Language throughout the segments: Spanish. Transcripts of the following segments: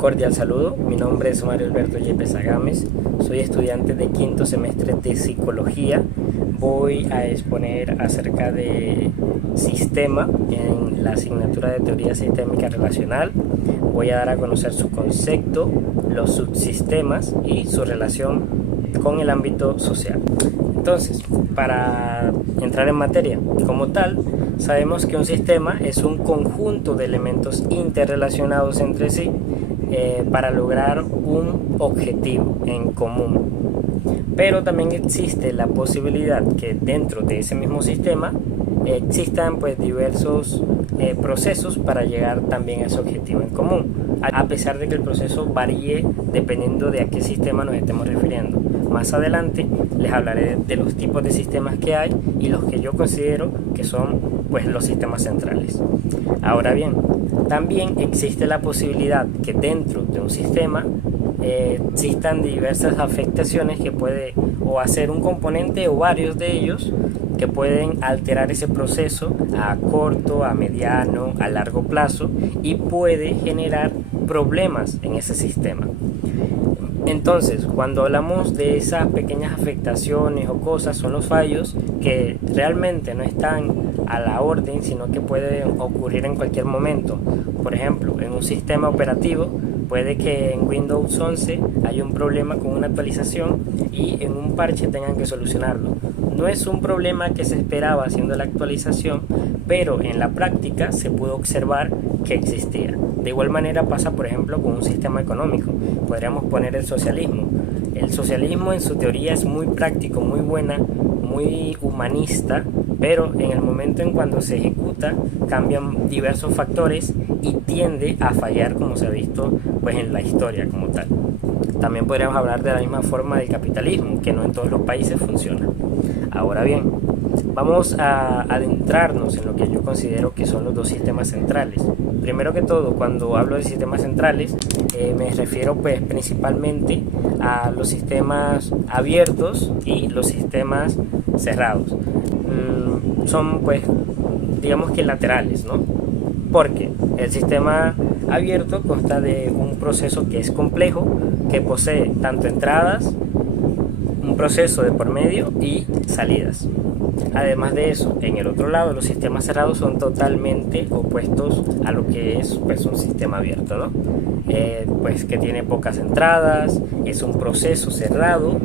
Cordial saludo, mi nombre es Mario Alberto Yepes Agames, soy estudiante de quinto semestre de Psicología. Voy a exponer acerca de sistema en la asignatura de Teoría Sistémica Relacional. Voy a dar a conocer su concepto, los subsistemas y su relación con el ámbito social. Entonces, para entrar en materia, como tal, sabemos que un sistema es un conjunto de elementos interrelacionados entre sí para lograr un objetivo en común. Pero también existe la posibilidad que dentro de ese mismo sistema existan diversos procesos para llegar también a ese objetivo en común, a pesar de que el proceso varíe dependiendo de a qué sistema nos estemos refiriendo. Más adelante les hablaré de los tipos de sistemas que hay y los que yo considero que son los sistemas centrales. Ahora bien, también existe la posibilidad que dentro de un sistema existan diversas afectaciones que puede o hacer un componente o varios de ellos que pueden alterar ese proceso a corto, a mediano, a largo plazo y puede generar problemas en ese sistema. Entonces, cuando hablamos de esas pequeñas afectaciones o cosas, son los fallos que realmente no están a la orden, sino que pueden ocurrir en cualquier momento. Por ejemplo, en un sistema operativo, puede que en Windows 11 haya un problema con una actualización y en un parche tengan que solucionarlo. No es un problema que se esperaba haciendo la actualización, pero en la práctica se pudo observar que existía. De igual manera pasa, por ejemplo, con un sistema económico. Podríamos poner el socialismo. El socialismo en su teoría es muy práctico, muy buena, muy humanista, pero en el momento en cuando se ejecuta cambian diversos factores y tiende a fallar, como se ha visto en la historia como tal. También podríamos hablar de la misma forma del capitalismo, que no en todos los países funciona. Ahora bien, vamos a adentrarnos en lo que yo considero que son los dos sistemas centrales. Primero que todo, cuando hablo de sistemas centrales, me refiero principalmente a los sistemas abiertos y los sistemas cerrados. Son digamos que laterales, ¿no? Porque el sistema abierto consta de un proceso que es complejo, que posee tanto entradas, un proceso de por medio y salidas. Además de eso, en el otro lado, los sistemas cerrados son totalmente opuestos a lo que es un sistema abierto, ¿no? Que tiene pocas entradas, es un proceso cerrado,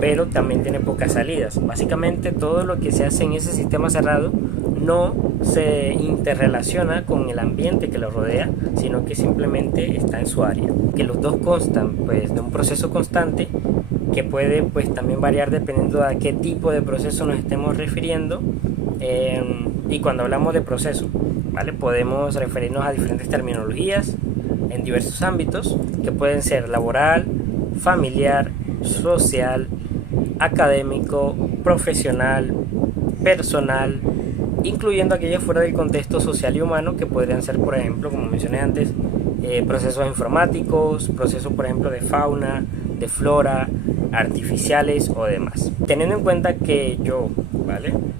pero también tiene pocas salidas. Básicamente todo lo que se hace en ese sistema cerrado no se interrelaciona con el ambiente que lo rodea, sino que simplemente está en su área. Que los dos constan de un proceso constante que puede también variar dependiendo de a qué tipo de proceso nos estemos refiriendo. Y cuando hablamos de proceso, ¿vale? Podemos referirnos a diferentes terminologías en diversos ámbitos que pueden ser laboral, familiar, social, académico, profesional, personal, incluyendo aquellas fuera del contexto social y humano que podrían ser, por ejemplo, como mencioné antes, procesos informáticos, procesos, por ejemplo, de fauna, de flora, artificiales o demás. Teniendo en cuenta que yo,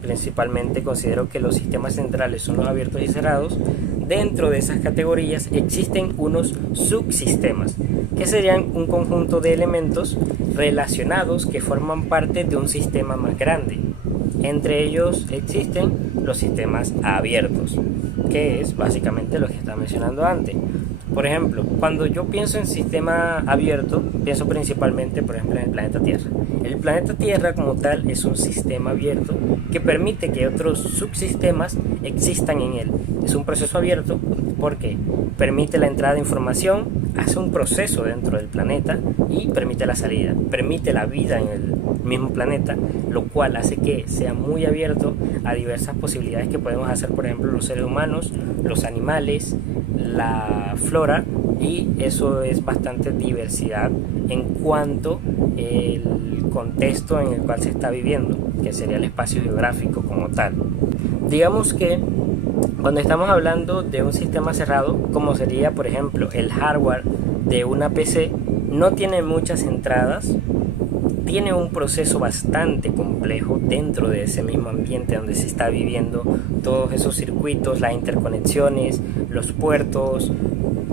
principalmente considero que los sistemas centrales son los abiertos y cerrados, dentro de esas categorías existen unos subsistemas, que serían un conjunto de elementos relacionados que forman parte de un sistema más grande. Entre ellos existen los sistemas abiertos, que es básicamente lo que estaba mencionando antes. Por ejemplo, cuando yo pienso en sistema abierto, pienso principalmente, por ejemplo, en el planeta Tierra. El planeta Tierra como tal es un sistema abierto que permite que otros subsistemas existan en él. Es un proceso abierto porque permite la entrada de información, hace un proceso dentro del planeta y permite la salida, permite la vida en el mismo planeta, lo cual hace que sea muy abierto a diversas posibilidades que podemos hacer, por ejemplo, los seres humanos, los animales, la flora, y eso es bastante diversidad en cuanto al contexto en el cual se está viviendo, que sería el espacio geográfico como tal. Digamos que cuando estamos hablando de un sistema cerrado, como sería, por ejemplo, el hardware de una PC, no tiene muchas entradas, tiene un proceso bastante complejo dentro de ese mismo ambiente donde se está viviendo todos esos circuitos, las interconexiones, los puertos,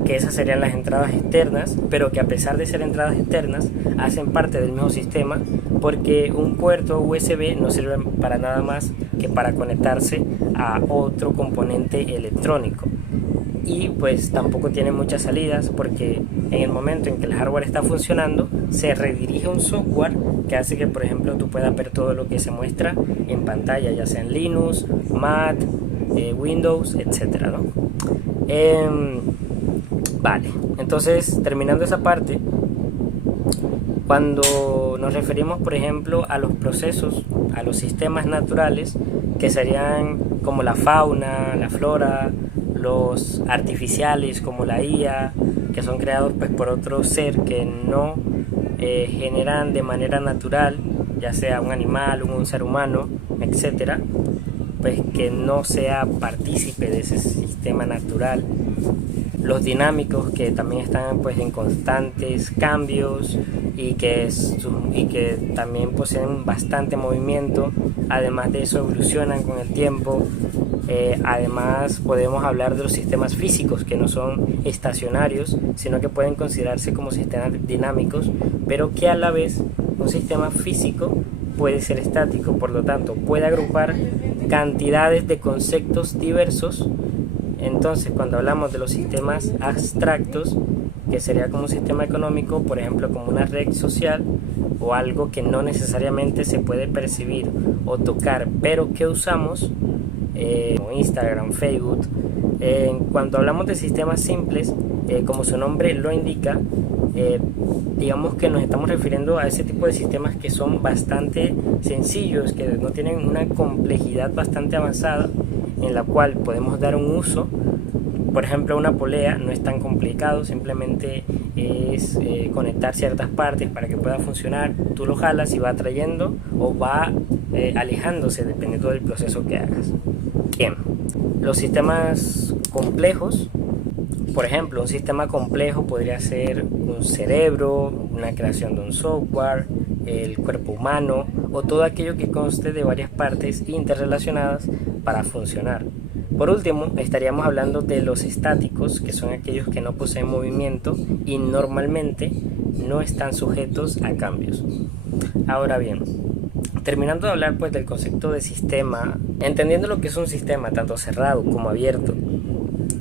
que esas serían las entradas externas, pero que a pesar de ser entradas externas, hacen parte del mismo sistema, porque un puerto USB no sirve para nada más que para conectarse a otro componente electrónico. Y pues tampoco tiene muchas salidas, porque en el momento en que el hardware está funcionando se redirige a un software que hace que, por ejemplo, tú puedas ver todo lo que se muestra en pantalla, ya sea en Linux, Mac, Windows, etcétera, ¿no? Vale, entonces terminando esa parte, cuando nos referimos, por ejemplo, a los procesos, a los sistemas naturales, que serían como la fauna, la flora, los artificiales como la IA, que son creados pues por otro ser que no generan de manera natural, ya sea un animal, un ser humano, etcétera, pues que no sea partícipe de ese sistema natural. Los dinámicos, que también están pues en constantes cambios y que también poseen bastante movimiento. Además de eso, evolucionan con el tiempo. Además podemos hablar de los sistemas físicos, que no son estacionarios, sino que pueden considerarse como sistemas dinámicos, pero que a la vez un sistema físico puede ser estático, por lo tanto puede agrupar cantidades de conceptos diversos. Entonces, cuando hablamos de los sistemas abstractos, que sería como un sistema económico, por ejemplo, como una red social o algo que no necesariamente se puede percibir o tocar, pero que usamos, como Instagram, Facebook. Cuando hablamos de sistemas simples, como su nombre lo indica, digamos que nos estamos refiriendo a ese tipo de sistemas que son bastante sencillos, que no tienen una complejidad bastante avanzada, en la cual podemos dar un uso. Por ejemplo, una polea no es tan complicado, simplemente es conectar ciertas partes para que pueda funcionar. Tú lo jalas y va trayendo o va alejándose dependiendo del proceso que hagas. Bien, los sistemas complejos, por ejemplo, un sistema complejo podría ser un cerebro, una creación de un software, el cuerpo humano o todo aquello que conste de varias partes interrelacionadas para funcionar. Por último, estaríamos hablando de los estáticos, que son aquellos que no poseen movimiento y normalmente no están sujetos a cambios. Ahora bien, terminando de hablar pues del concepto de sistema, entendiendo lo que es un sistema tanto cerrado como abierto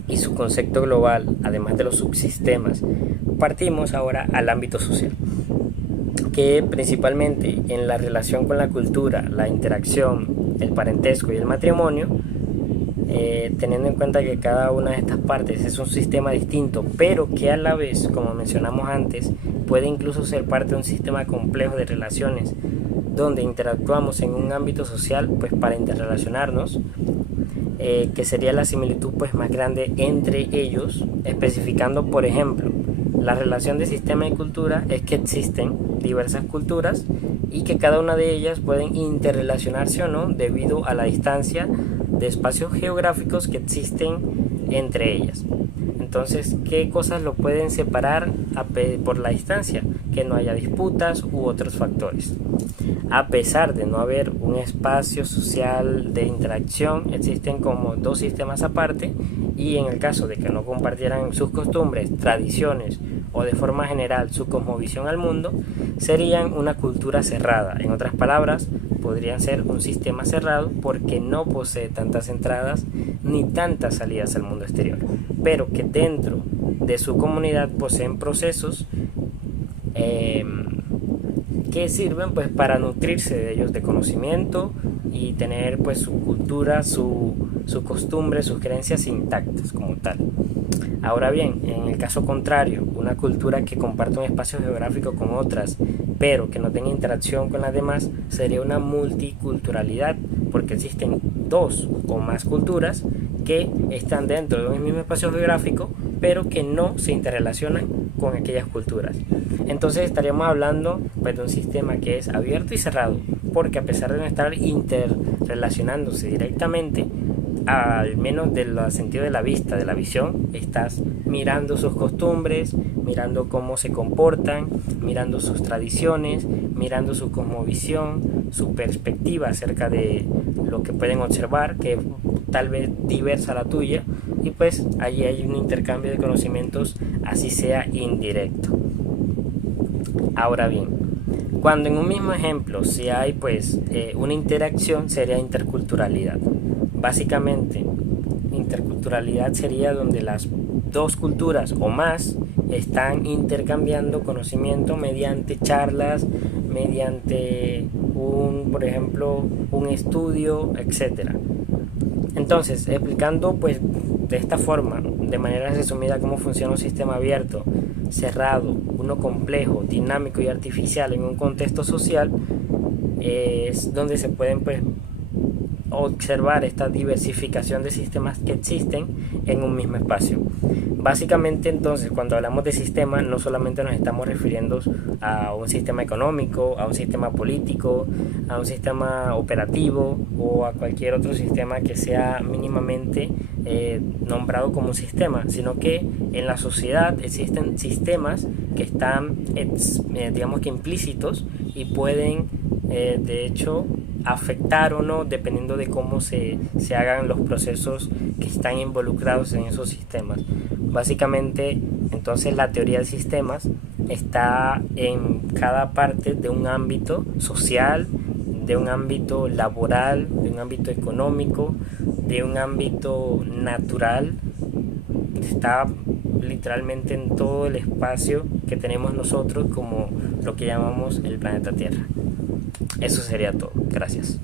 y su concepto global, además de los subsistemas, partimos ahora al ámbito social, que principalmente en la relación con la cultura, la interacción, el parentesco y el matrimonio, teniendo en cuenta que cada una de estas partes es un sistema distinto, pero que a la vez, como mencionamos antes, puede incluso ser parte de un sistema complejo de relaciones, donde interactuamos en un ámbito social pues para interrelacionarnos, que sería la similitud pues más grande entre ellos, especificando, por ejemplo, la relación de sistema y cultura es que existen diversas culturas y que cada una de ellas pueden interrelacionarse o no debido a la distancia de espacios geográficos que existen entre ellas. Entonces, ¿qué cosas lo pueden separar por la distancia? Que no haya disputas u otros factores. A pesar de no haber un espacio social de interacción, existen como dos sistemas aparte, y en el caso de que no compartieran sus costumbres, tradiciones o de forma general su cosmovisión al mundo, serían una cultura cerrada. En otras palabras, podrían ser un sistema cerrado porque no posee tantas entradas ni tantas salidas al mundo exterior, pero que dentro de su comunidad poseen procesos que sirven pues para nutrirse de ellos de conocimiento y tener pues su cultura, su costumbre, sus creencias intactas como tal. Ahora bien, en el caso contrario, una cultura que comparte un espacio geográfico con otras, pero que no tenga interacción con las demás, sería una multiculturalidad, porque existen dos o más culturas que están dentro de un mismo espacio geográfico, pero que no se interrelacionan con aquellas culturas. Entonces estaríamos hablando pues, de un sistema que es abierto y cerrado, porque a pesar de no estar interrelacionándose directamente, al menos del sentido de la vista, de la visión, estás mirando sus costumbres, mirando cómo se comportan, mirando sus tradiciones, mirando su cosmovisión, su perspectiva acerca de lo que pueden observar, que tal vez diversa a la tuya, y pues allí hay un intercambio de conocimientos, así sea indirecto. Ahora bien, cuando en un mismo ejemplo si hay pues una interacción, sería interculturalidad. Básicamente, interculturalidad sería donde las dos culturas o más están intercambiando conocimiento mediante charlas, mediante por ejemplo, un estudio, etcétera. Entonces, explicando pues de esta forma, de manera resumida, cómo funciona un sistema abierto, cerrado, uno complejo, dinámico y artificial en un contexto social, es donde se pueden pues observar esta diversificación de sistemas que existen en un mismo espacio. Básicamente, entonces, cuando hablamos de sistema, no solamente nos estamos refiriendo a un sistema económico, a un sistema político, a un sistema operativo o a cualquier otro sistema que sea mínimamente nombrado como un sistema, sino que en la sociedad existen sistemas que están, digamos que implícitos, y pueden, de hecho, afectar o no dependiendo de cómo se hagan los procesos que están involucrados en esos sistemas. Básicamente, entonces, la teoría de sistemas está en cada parte de un ámbito social, de un ámbito laboral, de un ámbito económico, de un ámbito natural. Está literalmente en todo el espacio que tenemos nosotros, como lo que llamamos el planeta Tierra. Eso sería todo. Gracias.